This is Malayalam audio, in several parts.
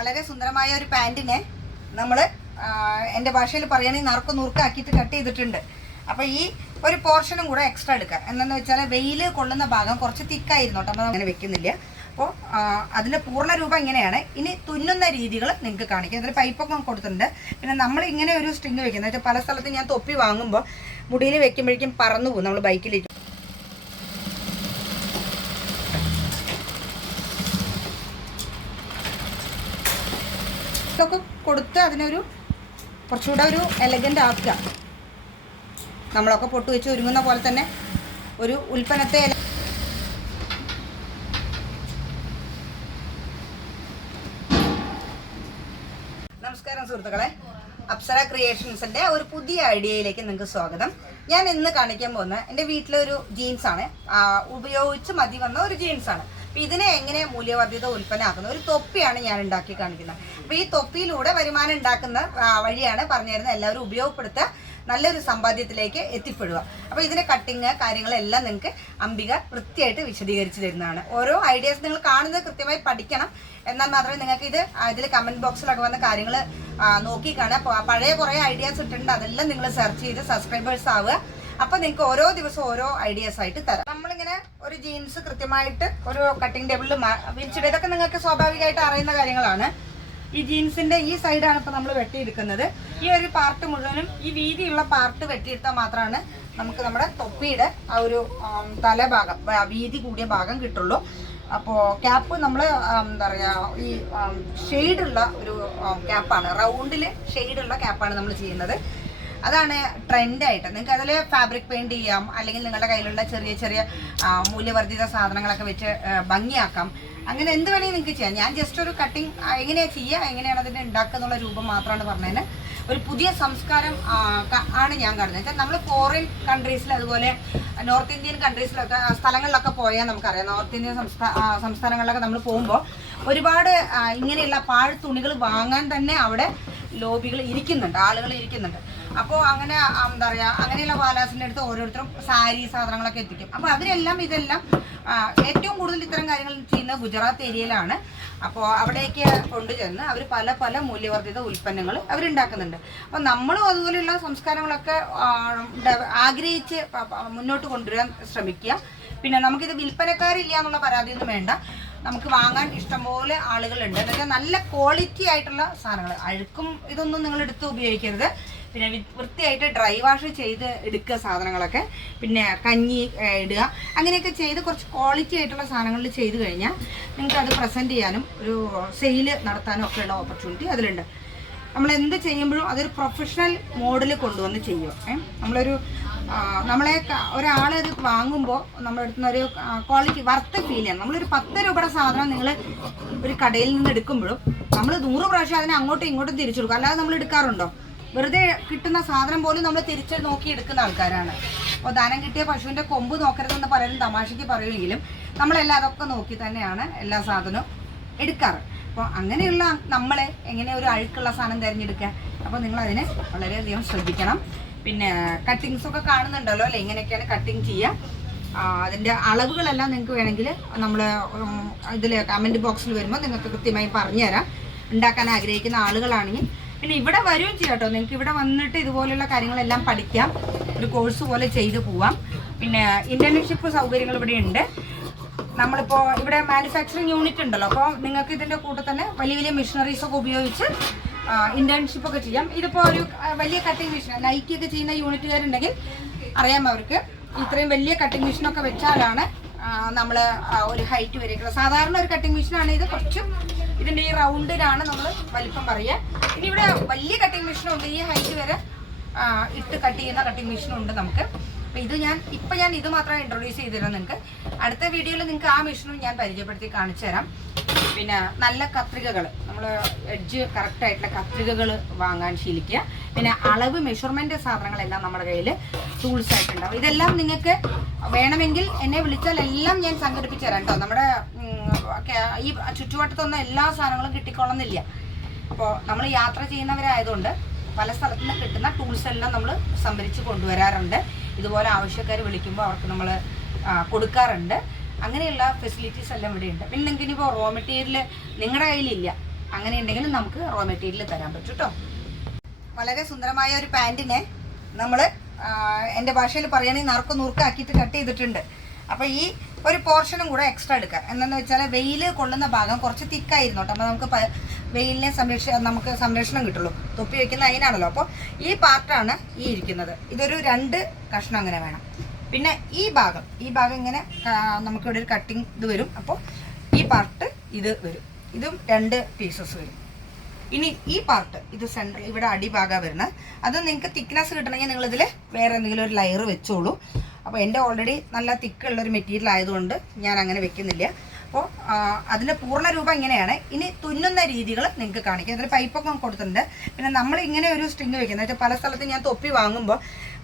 വളരെ സുന്ദരമായ ഒരു പാൻറ്റിനെ നമ്മൾ എൻ്റെ ഭാഷയിൽ പറയുകയാണെങ്കിൽ നുറുക്കാക്കിയിട്ട് കട്ട് ചെയ്തിട്ടുണ്ട്. അപ്പോൾ ഈ ഒരു പോർഷനും കൂടെ എക്സ്ട്രാ എടുക്കാം. എന്താണെന്ന് വെച്ചാൽ വെയിൽ കൊള്ളുന്ന ഭാഗം കുറച്ച് തിക്കായിരുന്നു കേട്ടോ, അപ്പോൾ അങ്ങനെ വെക്കുന്നില്ല. അപ്പോൾ അതിൻ്റെ പൂർണ്ണ രൂപം ഇങ്ങനെയാണ്. ഇനി തുന്നുന്ന രീതികൾ നിങ്ങൾക്ക് കാണിക്കാം. അതിൽ പൈപ്പൊക്കെ കൊടുത്തിട്ടുണ്ട്. പിന്നെ നമ്മൾ ഇങ്ങനെ ഒരു സ്ട്രിങ് വെക്കുന്നത് പല സ്ഥലത്തും ഞാൻ തൊപ്പി വാങ്ങുമ്പോൾ മുടിയിൽ വെക്കുമ്പോഴേക്കും പറന്നു പോകും നമ്മൾ ബൈക്കിലേക്ക്. ഇതൊക്കെ കൊടുത്ത് അതിനൊരു കുറച്ചുകൂടെ ഒരു എലഗൻ്റ് ആക്കുക. നമ്മളൊക്കെ പൊട്ട് വെച്ച് ഒരുങ്ങുന്ന പോലെ തന്നെ ഒരു ഉൽപ്പന്നത്തെ നമസ്കാരം സുഹൃത്തുക്കളെ, അപ്സര ക്രിയേഷൻസിൻ്റെ ഒരു പുതിയ ഐഡിയയിലേക്ക് നിങ്ങൾക്ക് സ്വാഗതം. ഞാൻ ഇന്ന് കാണിക്കാൻ പോകുന്ന എൻ്റെ വീട്ടിലൊരു ജീൻസാണ്, ഉപയോഗിച്ച് മതി വന്ന ഒരു ജീൻസാണ്. അപ്പോൾ ഇതിനെ എങ്ങനെ മൂല്യവർദ്ധിത ഉൽപ്പന്നമാക്കുന്ന ഒരു തൊപ്പിയാണ് ഞാൻ ഉണ്ടാക്കി കാണിക്കുന്നത്. അപ്പോൾ ഈ തൊപ്പിയിലൂടെ വരുമാനം ഉണ്ടാക്കുന്ന വഴിയാണ് പറഞ്ഞു തരുന്നത്. എല്ലാവരും ഉപയോഗപ്പെടുത്തുക, നല്ലൊരു സമ്പാദ്യത്തിലേക്ക് എത്തിപ്പെടുക. അപ്പോൾ ഇതിൻ്റെ കട്ടിങ് കാര്യങ്ങളെല്ലാം നിങ്ങൾക്ക് അംബിക വൃത്തിയായിട്ട് വിശദീകരിച്ച് തരുന്നതാണ്. ഓരോ ഐഡിയാസ് നിങ്ങൾ കാണുന്നത് കൃത്യമായി പഠിക്കണം, എന്നാൽ മാത്രമേ നിങ്ങൾക്ക് ഇതിൽ കമൻറ്റ് ബോക്സിലൊക്കെ വന്ന കാര്യങ്ങൾ നോക്കി കാണാം. പഴയ കുറേ ഐഡിയാസ് ഇട്ടിട്ടുണ്ട്, അതെല്ലാം നിങ്ങൾ സെർച്ച് ചെയ്ത് സബ്സ്ക്രൈബേഴ്സ് ആവുക. അപ്പോൾ നിങ്ങൾക്ക് ഓരോ ദിവസവും ഓരോ ഐഡിയാസ് ആയിട്ട് തരാം. നമ്മളിങ്ങനെ ഒരു ജീൻസ് കൃത്യമായിട്ട് ഒരു കട്ടിങ് ടേബിളിൽ വിരിച്ചിടുക, ഇതൊക്കെ നിങ്ങൾക്ക് സ്വാഭാവികമായിട്ട് അറിയുന്ന കാര്യങ്ങളാണ്. ഈ ജീൻസിൻ്റെ ഈ സൈഡാണ് ഇപ്പോൾ നമ്മൾ വെട്ടിയെടുക്കുന്നത്. ഈ ഒരു പാർട്ട് മുഴുവനും ഈ വീതിയുള്ള പാർട്ട് വെട്ടിയെടുത്താൽ മാത്രമാണ് നമുക്ക് നമ്മുടെ തൊപ്പിയുടെ ആ ഒരു തലഭാഗം, വീതി കൂടിയ ഭാഗം കിട്ടുള്ളൂ. അപ്പോൾ ക്യാപ്പ് നമ്മൾ എന്താ പറയുക, ഈ ഷെയ്ഡുള്ള ഒരു ക്യാപ്പാണ്, റൗണ്ടിൽ ഷെയ്ഡുള്ള ക്യാപ്പാണ് നമ്മൾ ചെയ്യുന്നത്. അതാണ് ട്രെൻഡായിട്ട്. നിങ്ങൾക്ക് അതിൽ ഫാബ്രിക് പെയിൻറ് ചെയ്യാം, അല്ലെങ്കിൽ നിങ്ങളുടെ കയ്യിലുള്ള ചെറിയ ചെറിയ മൂല്യവർദ്ധിത സാധനങ്ങളൊക്കെ വെച്ച് ഭംഗിയാക്കാം. അങ്ങനെ എന്ത് വേണമെങ്കിൽ നിങ്ങൾക്ക് ചെയ്യാം. ഞാൻ ജസ്റ്റ് ഒരു കട്ടിങ് എങ്ങനെയാണ് ചെയ്യുക, എങ്ങനെയാണ് അതിൻ്റെ ഉണ്ടാക്കുക എന്നുള്ള രൂപം മാത്രമാണ് പറഞ്ഞതിന്. ഒരു പുതിയ സംസ്കാരം ആണ് ഞാൻ കാണുന്നത്. വെച്ചാൽ നമ്മൾ ഫോറിൻ കൺട്രീസിൽ, അതുപോലെ നോർത്ത് ഇന്ത്യൻ കൺട്രീസിലൊക്കെ സ്ഥലങ്ങളിലൊക്കെ പോയാൽ നമുക്കറിയാം. നോർത്ത് ഇന്ത്യൻ സംസ്ഥാനങ്ങളിലൊക്കെ നമ്മൾ പോകുമ്പോൾ ഒരുപാട് ഇങ്ങനെയുള്ള പാഴ് തുണികൾ വാങ്ങാൻ തന്നെ അവിടെ ലോബികൾ ഇരിക്കുന്നുണ്ട്, ആളുകൾ ഇരിക്കുന്നുണ്ട്. അപ്പോൾ അങ്ങനെ എന്താ പറയുക, അങ്ങനെയുള്ള പാലാസിൻ്റെ അടുത്ത് ഓരോരുത്തരും സാരി സാധനങ്ങളൊക്കെ എത്തിക്കും. അപ്പോൾ അവരെല്ലാം ഇതെല്ലാം ഏറ്റവും കൂടുതൽ ഇത്തരം കാര്യങ്ങൾ ചെയ്യുന്നത് ഗുജറാത്ത് ഏരിയയിലാണ്. അപ്പോൾ അവിടേക്ക് കൊണ്ടുചെന്ന് അവർ പല പല മൂല്യവർദ്ധിത ഉൽപ്പന്നങ്ങൾ അവരുണ്ടാക്കുന്നുണ്ട്. അപ്പോൾ നമ്മളും അതുപോലെയുള്ള സംസ്കാരങ്ങളൊക്കെ ആഗ്രഹിച്ച് മുന്നോട്ട് കൊണ്ടുവരാൻ ശ്രമിക്കുക. പിന്നെ നമുക്കിത് വിൽപ്പനക്കാരില്ല എന്നുള്ള പരാതിയൊന്നും വേണ്ട, നമുക്ക് വാങ്ങാൻ ഇഷ്ടംപോലെ ആളുകളുണ്ട്. എന്നുവെച്ചാൽ നല്ല ക്വാളിറ്റി ആയിട്ടുള്ള സാധനങ്ങൾ, അഴുക്കും ഇതൊന്നും നിങ്ങൾ എടുത്ത് ഉപയോഗിക്കരുത്. പിന്നെ വൃത്തിയായിട്ട് ഡ്രൈ വാഷ് ചെയ്ത് എടുക്കുക സാധനങ്ങളൊക്കെ, പിന്നെ കഞ്ഞി ഇടുക, അങ്ങനെയൊക്കെ ചെയ്ത് കുറച്ച് ക്വാളിറ്റി ആയിട്ടുള്ള സാധനങ്ങളിൽ ചെയ്ത് കഴിഞ്ഞാൽ നിങ്ങൾക്ക് അത് പ്രസൻറ്റ് ചെയ്യാനും ഒരു സെയില് നടത്താനും ഒക്കെയുള്ള ഓപ്പർച്യൂണിറ്റി അതിലുണ്ട്. നമ്മൾ എന്ത് ചെയ്യുമ്പോഴും അതൊരു പ്രൊഫഷണൽ മോഡിൽ കൊണ്ടുവന്ന് ചെയ്യുക. നമ്മളെ ഒരാളത് വാങ്ങുമ്പോൾ നമ്മുടെ അടുത്ത് ഒരു ക്വാളിറ്റി വർത്ത് ഫീൽ ചെയ്യണം. നമ്മളൊരു 10 രൂപയുടെ സാധനം നിങ്ങൾ ഒരു കടയിൽ നിന്ന് എടുക്കുമ്പോഴും നമ്മൾ 100 പ്രാവശ്യം അതിനെ അങ്ങോട്ടും ഇങ്ങോട്ടും തിരിച്ചു കൊടുക്കും. അല്ലാതെ നമ്മൾ എടുക്കാറുണ്ടോ? വെറുതെ കിട്ടുന്ന സാധനം പോലും നമ്മൾ തിരിച്ച് നോക്കി എടുക്കുന്ന ആൾക്കാരാണ്. അപ്പോൾ ദാനം കിട്ടിയ പശുവിൻ്റെ കൊമ്പ് നോക്കരുതെന്ന് പലരും തമാശയ്ക്ക് പറയുമെങ്കിലും നമ്മളെല്ലാം അതൊക്കെ നോക്കി തന്നെയാണ് എല്ലാ സാധനവും എടുക്കാറ്. അപ്പോൾ അങ്ങനെയുള്ള നമ്മളെ എങ്ങനെ ഒരു അഴുക്കുള്ള സാധനം തിരഞ്ഞെടുക്കുക? അപ്പോൾ നിങ്ങളതിനെ വളരെയധികം ശ്രദ്ധിക്കണം. പിന്നെ കട്ടിങ്സൊക്കെ കാണുന്നുണ്ടല്ലോ അല്ലേ, ഇങ്ങനെയൊക്കെയാണ് കട്ടിങ് ചെയ്യുക. അതിൻ്റെ അളവുകളെല്ലാം നിങ്ങൾക്ക് വേണമെങ്കിൽ നമ്മൾ ഇതിൽ കമൻറ്റ് ബോക്സിൽ വരുമ്പോൾ നിങ്ങൾക്ക് കൃത്യമായി പറഞ്ഞുതരാം, ഉണ്ടാക്കാൻ ആഗ്രഹിക്കുന്ന ആളുകളാണെങ്കിൽ. പിന്നെ ഇവിടെ വരികയും ചെയ്യാം കേട്ടോ, നിങ്ങൾക്ക് ഇവിടെ വന്നിട്ട് ഇതുപോലെയുള്ള കാര്യങ്ങളെല്ലാം പഠിക്കാം, ഒരു കോഴ്സ് പോലെ ചെയ്ത് പോവാം. പിന്നെ ഇൻ്റേൺഷിപ്പ് സൗകര്യങ്ങൾ ഇവിടെ ഉണ്ട്. നമ്മളിപ്പോൾ ഇവിടെ മാനുഫാക്ചറിങ് യൂണിറ്റ് ഉണ്ടല്ലോ, അപ്പോൾ നിങ്ങൾക്ക് ഇതിൻ്റെ കൂടെ തന്നെ വലിയ വലിയ മെഷീനറീസൊക്കെ ഉപയോഗിച്ച് ഇൻ്റേൺഷിപ്പൊക്കെ ചെയ്യാം. ഇതിപ്പോൾ ഒരു വലിയ കട്ടിങ് മെഷീൻ, നൈക്കിയൊക്കെ ചെയ്യുന്ന യൂണിറ്റുകാരുണ്ടെങ്കിൽ അറിയാം അവർക്ക്. ഇത്രയും വലിയ കട്ടിങ് മെഷീനൊക്കെ വെച്ചാലാണ് നമ്മൾ ഒരു ഹൈറ്റ് വരേക്കുന്നത്. സാധാരണ ഒരു കട്ടിങ് മെഷീനാണ് ഇത്, കുറച്ചും ഇതിൻ്റെ ഈ റൗണ്ടിലാണ് നമ്മൾ വലിപ്പം പറയുക. ഇനി ഇവിടെ വലിയ കട്ടിങ് മെഷീനുണ്ട്, ഈ ഹൈറ്റ് വരെ ഇട്ട് കട്ട് ചെയ്യുന്ന കട്ടിങ് മെഷീനുണ്ട് നമുക്ക്. അപ്പോൾ ഇപ്പം ഞാൻ ഇത് മാത്രമേ ഇൻട്രൊഡ്യൂസ് ചെയ്തിരുന്നത്. നിങ്ങൾക്ക് അടുത്ത വീഡിയോയിൽ നിങ്ങൾക്ക് ആ മെഷീനും ഞാൻ പരിചയപ്പെടുത്തി കാണിച്ചു തരാം. പിന്നെ നല്ല കത്രികകൾ, നമ്മൾ എഡ്ജ് കറക്റ്റായിട്ടുള്ള കത്രികകൾ വാങ്ങാൻ ശീലിക്കുക. പിന്നെ അളവ് മെഷർമെൻറ്റ് സാധനങ്ങളെല്ലാം നമ്മുടെ കയ്യിൽ ടൂൾസ് ആയിട്ടുണ്ടാവും. ഇതെല്ലാം നിങ്ങൾക്ക് വേണമെങ്കിൽ എന്നെ വിളിച്ചാൽ എല്ലാം ഞാൻ സംഘടിപ്പിച്ചു തരാം കേട്ടോ. നമ്മുടെ ഈ ചുറ്റുവട്ടത്തൊന്നും എല്ലാ സാധനങ്ങളും കിട്ടിക്കൊള്ളുന്നില്ല. അപ്പോൾ നമ്മൾ യാത്ര ചെയ്യുന്നവരായതുകൊണ്ട് പല സ്ഥലത്തു നിന്ന് കിട്ടുന്ന ടൂൾസ് എല്ലാം നമ്മൾ സംഭരിച്ച് കൊണ്ടുവരാറുണ്ട്. ഇതുപോലെ ആവശ്യക്കാർ വിളിക്കുമ്പോൾ അവർക്ക് നമ്മൾ കൊടുക്കാറുണ്ട്. അങ്ങനെയുള്ള ഫെസിലിറ്റീസ് എല്ലാം ഇവിടെ ഉണ്ട്. പിന്നെ നിങ്ങൾക്ക് ഇനിയിപ്പോൾ റോ മെറ്റീരിയൽ നിങ്ങളുടെ കയ്യിലില്ല, അങ്ങനെ ഉണ്ടെങ്കിൽ നമുക്ക് റോ മെറ്റീരിയൽ തരാൻ പറ്റും കേട്ടോ. വളരെ സുന്ദരമായ ഒരു പാൻറ്റിനെ നമ്മൾ എൻ്റെ ഭാഷയിൽ പറയുകയാണെങ്കിൽ നുറുക്കാക്കിയിട്ട് കട്ട് ചെയ്തിട്ടുണ്ട്. അപ്പോൾ ഈ ഒരു പോർഷനും കൂടെ എക്സ്ട്രാ എടുക്കുക. എന്താണെന്ന് വെച്ചാൽ വെയിൽ കൊള്ളുന്ന ഭാഗം കുറച്ച് തിക്കായിരുന്നു കേട്ടോ. അപ്പോൾ നമുക്ക് വെയിലിനെ നമുക്ക് സംരക്ഷണം കിട്ടുള്ളൂ. തൊപ്പി വയ്ക്കുന്ന അതിനാണല്ലോ. അപ്പോൾ ഈ പാർട്ടാണ് ഈ ഇരിക്കുന്നത്. ഇതൊരു 2 കഷ്ണം അങ്ങനെ വേണം. പിന്നെ ഈ ഭാഗം ഇങ്ങനെ നമുക്കിവിടെ ഒരു കട്ടിങ് ഇത് വരും. അപ്പോൾ ഈ പാർട്ട് ഇത് വരും. ഇതും 2 പീസസ് വരും. ഇനി ഈ പാർട്ട് ഇത് സെൻറ്റർ ഇവിടെ അടിഭാഗമാണ് വരുന്നത്. അത് നിങ്ങൾക്ക് തിക്നെസ് കിട്ടണമെങ്കിൽ നിങ്ങളിതിൽ വേറെ എന്തെങ്കിലും ഒരു ലെയർ വെച്ചോളൂ. അപ്പോൾ എൻ്റെ ഓൾറെഡി നല്ല തിക്കുള്ളൊരു മെറ്റീരിയൽ ആയതുകൊണ്ട് ഞാൻ അങ്ങനെ വെക്കുന്നില്ല. അപ്പോൾ അതിൻ്റെ പൂർണ്ണ രൂപം ഇങ്ങനെയാണ്. ഇനി തുന്നുന്ന രീതികൾ നിങ്ങൾക്ക് കാണിക്കാം. അതിൽ പൈപ്പൊക്കെ കൊടുത്തിട്ടുണ്ട്. പിന്നെ നമ്മൾ ഇങ്ങനെ ഒരു സ്ട്രിങ് വെക്കുന്നത് വെച്ചാൽ പല സ്ഥലത്ത് ഞാൻ തൊപ്പി വാങ്ങുമ്പോൾ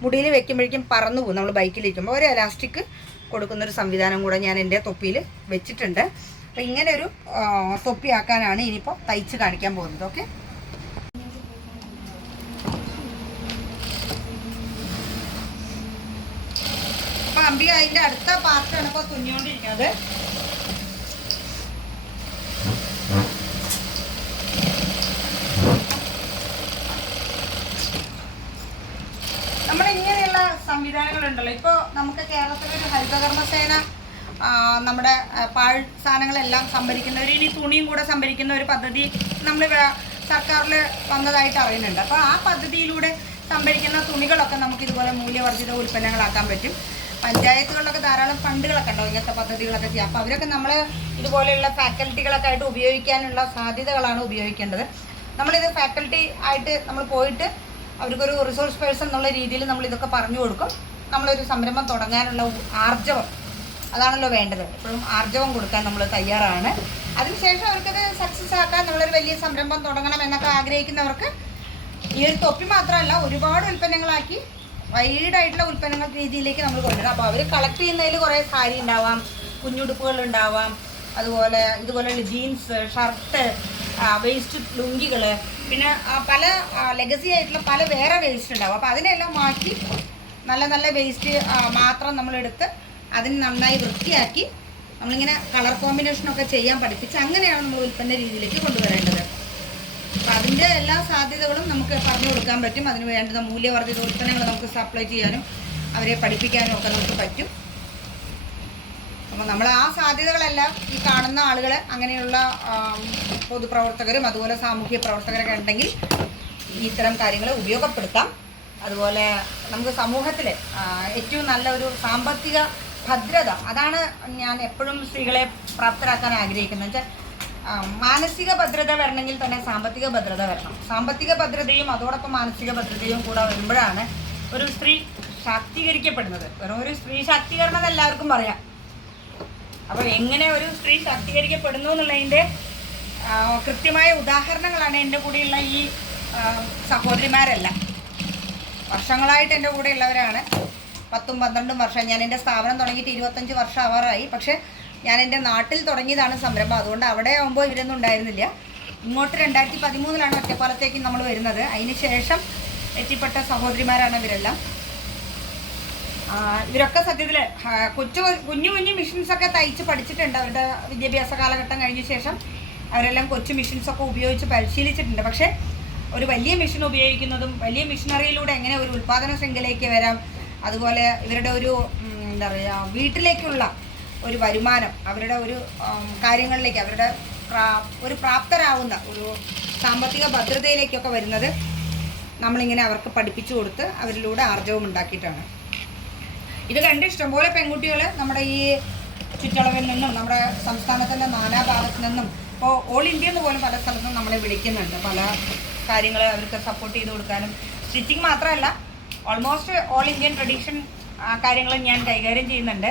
മുടിയിൽ വെക്കുമ്പോഴേക്കും പറന്നു പോകും. നമ്മൾ ബൈക്കിലിരിക്കുമ്പോൾ ഒരു എലാസ്റ്റിക് കൊടുക്കുന്നൊരു സംവിധാനം കൂടെ ഞാൻ എൻ്റെ തൊപ്പിയിൽ വെച്ചിട്ടുണ്ട്. അപ്പോൾ ഇങ്ങനെ ഒരു തൊപ്പി ആക്കാനാണ് ഇനിയിപ്പോൾ തയ്ച്ച് കാണിക്കാൻ പോകുന്നത്. ഓക്കെ, അപ്പോൾ അമ്പി അതിൻ്റെ അടുത്ത പാർട്ടാണ് ഇപ്പോൾ തുന്നിക്കൊണ്ടിരിക്കുന്നത്. നമ്മളിങ്ങനെയുള്ള സംവിധാനങ്ങളുണ്ടല്ലോ. ഇപ്പോൾ നമുക്ക് കേരളത്തിലൊരു ഹരിതകർമ്മസേന നമ്മുടെ പാഴ് സാധനങ്ങളെല്ലാം സംഭരിക്കുന്ന ഇനി തുണിയും കൂടെ സംഭരിക്കുന്ന ഒരു പദ്ധതി നമ്മൾ സർക്കാരിൽ വന്നതായിട്ട് അറിയുന്നുണ്ട്. അപ്പോൾ ആ പദ്ധതിയിലൂടെ സംഭരിക്കുന്ന തുണികളൊക്കെ നമുക്ക് ഇതുപോലെ മൂല്യവർദ്ധിത ഉൽപ്പന്നങ്ങളാക്കാൻ പറ്റും. പഞ്ചായത്തുകളിലൊക്കെ ധാരാളം ഫണ്ടുകളൊക്കെ ഉണ്ടാവും ഇങ്ങനത്തെ പദ്ധതികളൊക്കെ ചെയ്യാം. അപ്പോൾ അവരൊക്കെ നമ്മൾ ഇതുപോലെയുള്ള ഫാക്കൽറ്റികളൊക്കെ ആയിട്ട് ഉപയോഗിക്കാനുള്ള സാധ്യതകളാണ് ഉപയോഗിക്കേണ്ടത്. നമ്മളിത് ഫാക്കൽറ്റി ആയിട്ട് നമ്മൾ പോയിട്ട് അവർക്കൊരു റിസോഴ്സ് പേഴ്സൺ എന്നുള്ള രീതിയിൽ നമ്മളിതൊക്കെ പറഞ്ഞു കൊടുക്കും. നമ്മളൊരു സംരംഭം തുടങ്ങാനുള്ള ആർജവം അതാണല്ലോ വേണ്ടത്. എപ്പോഴും ആർജവം കൊടുക്കാൻ നമ്മൾ തയ്യാറാണ്. അതിനുശേഷം അവർക്കത് സക്സസ് ആക്കാൻ നമ്മളൊരു വലിയ സംരംഭം തുടങ്ങണം എന്നൊക്കെ ആഗ്രഹിക്കുന്നവർക്ക് ഈ ഒരു തൊപ്പി മാത്രമല്ല ഒരുപാട് ഉൽപ്പന്നങ്ങളാക്കി വൈഡായിട്ടുള്ള ഉൽപ്പന്നങ്ങൾ രീതിയിലേക്ക് നമ്മൾ കൊണ്ടുവരാം. അപ്പോൾ അവർ കളക്ട് ചെയ്യുന്നതിൽ കുറേ സാരി ഉണ്ടാവാം, കുഞ്ഞുടുപ്പുകൾ ഉണ്ടാവാം, അതുപോലെ ഇതുപോലെയുള്ള ജീൻസ്, ഷർട്ട്, വേസ്റ്റ് ലുങ്കികൾ, പിന്നെ പല ലെഗസി ആയിട്ടുള്ള പല വേറെ വേസ്റ്റ് ഉണ്ടാവും. അപ്പോൾ അതിനെല്ലാം മാറ്റി നല്ല നല്ല വേസ്റ്റ് മാത്രം നമ്മളെടുത്ത് അതിന് നന്നായി വൃത്തിയാക്കി നമ്മളിങ്ങനെ കളർ കോമ്പിനേഷനൊക്കെ ചെയ്യാൻ പഠിപ്പിച്ച് അങ്ങനെയാണ് നമ്മൾ ഉൽപ്പന്ന രീതിയിലേക്ക് കൊണ്ടുവരേണ്ടത്. അപ്പം അതിൻ്റെ എല്ലാ സാധ്യതകളും നമുക്ക് പറഞ്ഞു കൊടുക്കാൻ പറ്റും. അതിന് വേണ്ടുന്ന മൂല്യവർദ്ധിത ഉൽപ്പന്നങ്ങൾ നമുക്ക് സപ്ലൈ ചെയ്യാനും അവരെ പഠിപ്പിക്കാനും ഒക്കെ നമുക്ക് പറ്റും. അപ്പോൾ നമ്മൾ ആ സാധ്യതകളെല്ലാം ഈ കാണുന്ന ആളുകൾ അങ്ങനെയുള്ള പൊതുപ്രവർത്തകരും അതുപോലെ സാമൂഹ്യ പ്രവർത്തകരൊക്കെ ഉണ്ടെങ്കിൽ ഇത്തരം കാര്യങ്ങൾ ഉപയോഗപ്പെടുത്താം. അതുപോലെ നമുക്ക് സമൂഹത്തിൽ ഏറ്റവും നല്ല ഒരു സാമ്പത്തിക ഭദ്രത, അതാണ് ഞാൻ എപ്പോഴും സ്ത്രീകളെ പ്രാപ്തരാക്കാൻ ആഗ്രഹിക്കുന്നത്. വെച്ചാൽ മാനസിക ഭദ്രത വരണമെങ്കിൽ തന്നെ സാമ്പത്തിക ഭദ്രത വരണം. സാമ്പത്തിക ഭദ്രതയും അതോടൊപ്പം മാനസിക ഭദ്രതയും കൂടെ വരുമ്പോഴാണ് ഒരു സ്ത്രീ ശാക്തീകരിക്കപ്പെടുന്നത്. വെറും ഒരു സ്ത്രീ ശാക്തീകരണം എന്ന് എല്ലാവർക്കും പറയാം. അപ്പോൾ എങ്ങനെ ഒരു സ്ത്രീ ശാക്തീകരിക്കപ്പെടുന്നു എന്നുള്ളതിൻ്റെ കൃത്യമായ ഉദാഹരണങ്ങളാണ് എൻ്റെ കൂടെയുള്ള ഈ സഹോദരിമാരെല്ലാം. വർഷങ്ങളായിട്ട് എൻ്റെ കൂടെ ഉള്ളവരാണ്. 10-12 വർഷം. ഞാൻ എൻ്റെ സ്ഥാപനം തുടങ്ങിയിട്ട് 25 വർഷം ആവാറായി. പക്ഷേ ഞാൻ എൻ്റെ നാട്ടിൽ തുടങ്ങിയതാണ് സംരംഭം. അതുകൊണ്ട് അവിടെ ആകുമ്പോൾ ഇവരൊന്നും ഉണ്ടായിരുന്നില്ല. ഇങ്ങോട്ട് 2013 ഒറ്റപ്പാലത്തേക്ക് നമ്മൾ വരുന്നത്. അതിന് ശേഷം എത്തിപ്പെട്ട സഹോദരിമാരാണ് ഇവരെല്ലാം. ഇവരൊക്കെ സത്യത്തിൽ കുഞ്ഞു മെഷീൻസൊക്കെ തയ്ച്ച് പഠിച്ചിട്ടുണ്ട്. അവരുടെ വിദ്യാഭ്യാസ കാലഘട്ടം കഴിഞ്ഞ ശേഷം അവരെല്ലാം കൊച്ചു മെഷീൻസൊക്കെ ഉപയോഗിച്ച് പരിശീലിച്ചിട്ടുണ്ട്. പക്ഷേ ഒരു വലിയ മെഷീൻ ഉപയോഗിക്കുന്നതും വലിയ മെഷീനറിയിലൂടെ എങ്ങനെ ഒരു ഉൽപ്പാദന ശൃംഖലയിലേക്ക് വരാം, അതുപോലെ ഇവരുടെ ഒരു എന്താ പറയുക വീട്ടിലേക്കുള്ള ഒരു വരുമാനം, അവരുടെ ഒരു കാര്യങ്ങളിലേക്ക് അവരുടെ ഒരു പ്രാപ്തരാവുന്ന ഒരു സാമ്പത്തിക ഭദ്രതയിലേക്കൊക്കെ വരുന്നത് നമ്മളിങ്ങനെ അവർക്ക് പഠിപ്പിച്ചു കൊടുത്ത് അവരിലൂടെ ആർജവം ഉണ്ടാക്കിയിട്ടാണ്. ഇത് കണ്ട് ഇഷ്ടംപോലെ പെൺകുട്ടികൾ നമ്മുടെ ഈ ചുറ്റളവിൽ നിന്നും നമ്മുടെ സംസ്ഥാനത്തിൻ്റെ നാനാഭാഗത്തു നിന്നും ഇപ്പോൾ ഓൾ ഇന്ത്യയിൽ നിന്ന് പോലും പല സ്ഥലത്തും നമ്മളെ വിളിക്കുന്നുണ്ട്. പല കാര്യങ്ങൾ അവർക്ക് സപ്പോർട്ട് ചെയ്ത് കൊടുക്കാനും. സ്റ്റിച്ചിങ് മാത്രമല്ല, ഓൾമോസ്റ്റ് ഓൾ ഇന്ത്യൻ ട്രഡീഷൻ കാര്യങ്ങളും ഞാൻ കൈകാര്യം ചെയ്യുന്നുണ്ട്.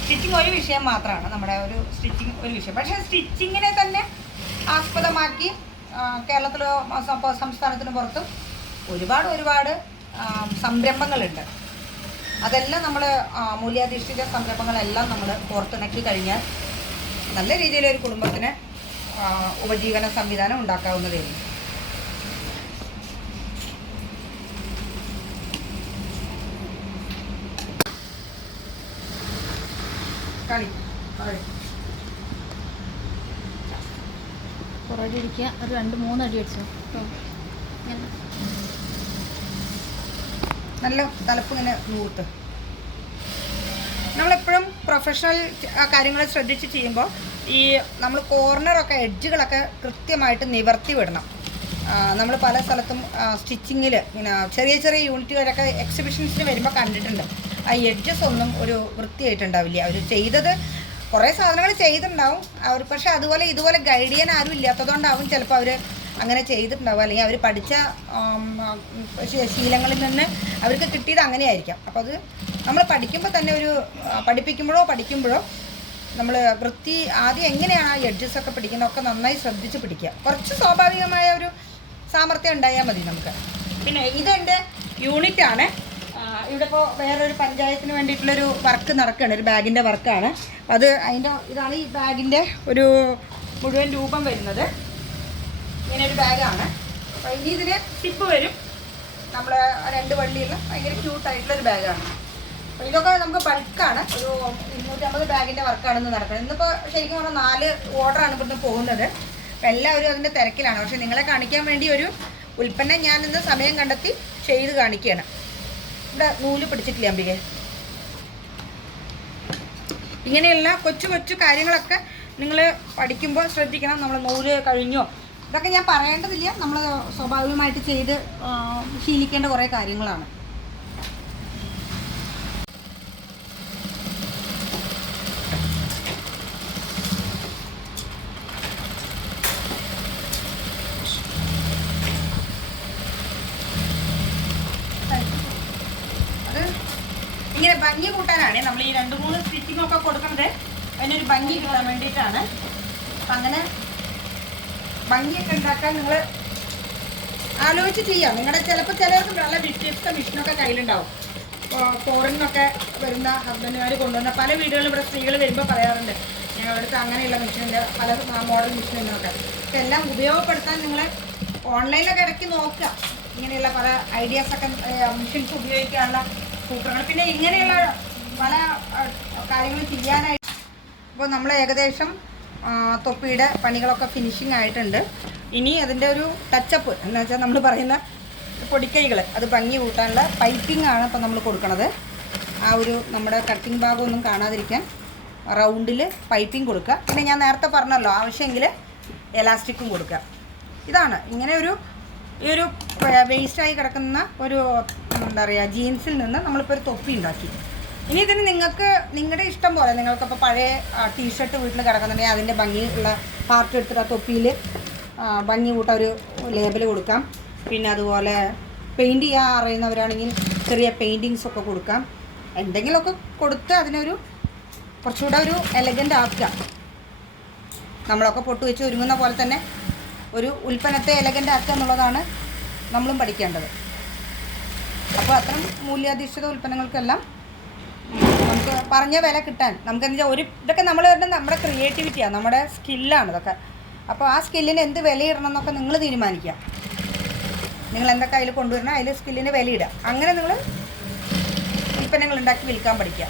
സ്റ്റിച്ചിങ് ഒരു വിഷയം മാത്രമാണ്, നമ്മുടെ ഒരു സ്റ്റിച്ചിങ് ഒരു വിഷയം. പക്ഷേ സ്റ്റിച്ചിങ്ങിനെ തന്നെ ആസ്പദമാക്കി കേരളത്തിലോ സംസ്ഥാനത്തിന് പുറത്തും ഒരുപാട് സംരംഭങ്ങളുണ്ട്. അതെല്ലാം നമ്മൾ മൂല്യാധിഷ്ഠിത സംരംഭങ്ങളെല്ലാം നമ്മൾ കോർത്തിണക്കി കഴിഞ്ഞാൽ നല്ല രീതിയിലൊരു കുടുംബത്തിന് ഉപജീവന സംവിധാനം ഉണ്ടാക്കാവുന്നതേ ഉള്ളൂ. പുറകെ ഇരിക്കുക, ഒരു 2-3 അടി അടിച്ചു. നല്ല തലപ്പ് ഇങ്ങനെ നൂർത്ത്. നമ്മളെപ്പോഴും പ്രൊഫഷണൽ കാര്യങ്ങൾ ശ്രദ്ധിച്ച് ചെയ്യുമ്പോൾ ഈ നമ്മൾ കോർണറൊക്കെ എഡ്ജുകളൊക്കെ കൃത്യമായിട്ട് നിവർത്തി വിടണം. നമ്മൾ പല സ്ഥലത്തും സ്റ്റിച്ചിങ്ങിൽ ഇങ്ങനെ ചെറിയ ചെറിയ യൂണിറ്റുകളൊക്കെ എക്സിബിഷൻസിന് വരുമ്പോൾ കണ്ടിട്ടുണ്ട്. ആ എഡ്ജസ് ഒന്നും ഒരു വൃത്തിയായിട്ടുണ്ടാവില്ല. അവർ ചെയ്തത് കുറേ സാധനങ്ങൾ ചെയ്തിട്ടുണ്ടാവും അവർ, പക്ഷേ അതുപോലെ ഇതുപോലെ ഗൈഡ് ചെയ്യാൻ ആരും ഇല്ലാത്തതുകൊണ്ടാവും ചിലപ്പോൾ അവർ അങ്ങനെ ചെയ്തിട്ടുണ്ടാവും. അല്ലെങ്കിൽ അവർ പഠിച്ച ശീലങ്ങളിൽ നിന്ന് അവർക്ക് കിട്ടിയത് അങ്ങനെയായിരിക്കാം. അപ്പോൾ അത് നമ്മൾ പഠിക്കുമ്പോൾ തന്നെ പഠിക്കുമ്പോഴോ നമ്മൾ വൃത്തി ആദ്യം എങ്ങനെയാണ് ആ എഡ്ജസൊക്കെ പിടിക്കുന്നതൊക്കെ നന്നായി ശ്രദ്ധിച്ച് പിടിക്കുക. കുറച്ച് സ്വാഭാവികമായ ഒരു സാമർത്ഥ്യം ഉണ്ടായാൽ മതി നമുക്ക്. പിന്നെ ഇതെൻ്റെ യൂണിറ്റാണ്. ഇവിടെ ഇപ്പോൾ വേറൊരു പഞ്ചായത്തിന് വേണ്ടിയിട്ടുള്ളൊരു വർക്ക് നടക്കുകയാണ്, ഒരു ബാഗിൻ്റെ വർക്കാണ്. ഇതാണ് ഈ ബാഗിൻ്റെ ഒരു മുഴുവൻ രൂപം വരുന്നത്. ഇങ്ങനെ ഒരു ബാഗാണ്. അപ്പോൾ ഇനി ഇതിന് സിപ്പ് വരും. നമ്മൾ 2 വള്ളിയുള്ള ഭയങ്കര ക്യൂട്ടായിട്ടുള്ളൊരു ബാഗാണ്. അപ്പോൾ ഇതൊക്കെ നമുക്ക് ബൾക്കാണ്. ഒരു 250 ബാഗിൻ്റെ വർക്കാണെന്ന് നടക്കുന്നത്. ഇന്നിപ്പോൾ ശരിക്കും പറഞ്ഞാൽ 4 ഓർഡറാണ് ഇവിടുന്ന് പോകുന്നത്. അപ്പോൾ എല്ലാവരും അതിൻ്റെ തിരക്കിലാണ്. പക്ഷേ നിങ്ങളെ കാണിക്കാൻ വേണ്ടി ഒരു ഉൽപ്പന്നം ഞാനിന്ന് സമയം കണ്ടെത്തി ചെയ്ത് കാണിക്കുകയാണ്. ഇവിടെ നൂല് പിടിച്ചിട്ടില്ല അംബികെ. ഇങ്ങനെയുള്ള കൊച്ചു കാര്യങ്ങളൊക്കെ നിങ്ങൾ പഠിക്കുമ്പോൾ ശ്രദ്ധിക്കണം. നമ്മൾ നൂല് കഴിഞ്ഞോ ഇതൊക്കെ ഞാൻ പറയേണ്ടതില്ല, നമ്മൾ സ്വാഭാവികമായിട്ട് ചെയ്ത് ശീലിക്കേണ്ട കുറേ കാര്യങ്ങളാണ്. അത് ഇങ്ങനെ ഭംഗി കൂട്ടാനാണ് നമ്മൾ ഈ 2-3 സ്റ്റിച്ചിങ്ങൊക്കെ കൊടുക്കുന്നത്. അതിനൊരു ഭംഗി കിട്ടാൻ വേണ്ടിയിട്ടാണ്. അപ്പം അങ്ങനെ ഭംഗിയൊക്കെ ഉണ്ടാക്കാൻ നിങ്ങൾ ആലോചിച്ച് ചെയ്യാം. നിങ്ങളുടെ ചിലപ്പോൾ ചിലർക്ക് നല്ല വ്യത്യസ്ത മിഷനൊക്കെ കയ്യിലുണ്ടാവും. ഫോറിനൊക്കെ വരുന്ന ഹസ്ബൻഡുമാർ കൊണ്ടുവന്ന പല വീടുകളിലും ഇവിടെ സ്ത്രീകൾ വരുമ്പോൾ പറയാറുണ്ട്, ഞങ്ങളുടെ അടുത്ത് അങ്ങനെയുള്ള മിഷനുണ്ട്, പല മോഡൽ മിഷനുകളൊക്കെ. പക്ഷെ എല്ലാം ഉപയോഗപ്പെടുത്താൻ നിങ്ങൾ ഓൺലൈനിലൊക്കെ ഇടയ്ക്ക് നോക്കുക. ഇങ്ങനെയുള്ള പല ഐഡിയാസൊക്കെ മിഷൻസ് ഉപയോഗിക്കാനുള്ള സൂത്രങ്ങൾ, പിന്നെ ഇങ്ങനെയുള്ള പല കാര്യങ്ങളും ചെയ്യാനായിട്ട്. അപ്പോൾ നമ്മൾ ഏകദേശം തൊപ്പിയുടെ പണികളൊക്കെ ഫിനിഷിങ് ആയിട്ടുണ്ട്. ഇനി അതിൻ്റെ ഒരു ടച്ചപ്പ് എന്ന് വെച്ചാൽ നമ്മൾ പറയുന്ന പൊടിക്കൈകൾ അത് ഭംഗി കൂട്ടാനുള്ള പൈപ്പിംഗ് ആണ് ഇപ്പോൾ നമ്മൾ കൊടുക്കുന്നത്. ആ ഒരു നമ്മുടെ കട്ടിങ് ഭാഗമൊന്നും കാണാതിരിക്കാൻ റൗണ്ടിൽ പൈപ്പിംഗ് കൊടുക്കുക. പിന്നെ ഞാൻ നേരത്തെ പറഞ്ഞല്ലോ, ആവശ്യമെങ്കിൽ എലാസ്റ്റിക്കും കൊടുക്കുക. ഇതാണ് ഇങ്ങനെ ഈ ഒരു വേസ്റ്റായി കിടക്കുന്ന ഒരു എന്താ പറയുക ജീൻസിൽ നിന്ന് നമ്മളിപ്പോൾ ഒരു തൊപ്പി ഉണ്ടാക്കി. ഇനി ഇതിന് നിങ്ങളുടെ ഇഷ്ടം പോലെ നിങ്ങൾക്കിപ്പോൾ പഴയ ടീഷർട്ട് വീട്ടിൽ കിടക്കുന്നുണ്ടെങ്കിൽ അതിൻ്റെ ഭംഗിയുള്ള പാർട്ട് എടുത്തിട്ട് ആ തൊപ്പിയിൽ ഭംഗി കൂട്ട ഒരു ലേബൽ കൊടുക്കാം. പിന്നെ അതുപോലെ പെയിൻറ്റ് ചെയ്യാൻ അറിയുന്നവരാണെങ്കിൽ ചെറിയ പെയിൻറ്റിങ്സൊക്കെ കൊടുക്കാം. എന്തെങ്കിലുമൊക്കെ കൊടുത്ത് അതിനൊരു കുറച്ചുകൂടെ ഒരു എലഗൻ്റ് ആക്കുക. നമ്മളൊക്കെ പൊട്ട് വെച്ച് ഒരുങ്ങുന്ന പോലെ തന്നെ ഒരു ഉൽപ്പന്നത്തെ എലഗൻ്റ് ആക്കുക എന്നുള്ളതാണ് നമ്മളും പഠിക്കേണ്ടത്. അപ്പോൾ അത്തരം മൂല്യാധിഷ്ഠിത ഉൽപ്പന്നങ്ങൾക്കെല്ലാം നമുക്ക് പറഞ്ഞ വില കിട്ടാൻ നമുക്കെന്താ ഇതൊക്കെ നമ്മൾ വരുന്നത് നമ്മുടെ ക്രിയേറ്റിവിറ്റിയാണ്, നമ്മുടെ സ്കില്ലാണ് ഇതൊക്കെ. അപ്പോൾ ആ സ്കില്ലിന് എന്ത് വിലയിടണം എന്നൊക്കെ നിങ്ങൾ തീരുമാനിക്കുക. നിങ്ങൾ എന്തൊക്കെ അതിൽ കൊണ്ടുവരണം, അതിൽ സ്കില്ലിന് വിലയിടുക. അങ്ങനെ നിങ്ങൾ ഉൽപ്പന്നങ്ങൾ ഉണ്ടാക്കി വിൽക്കാൻ പഠിക്കുക.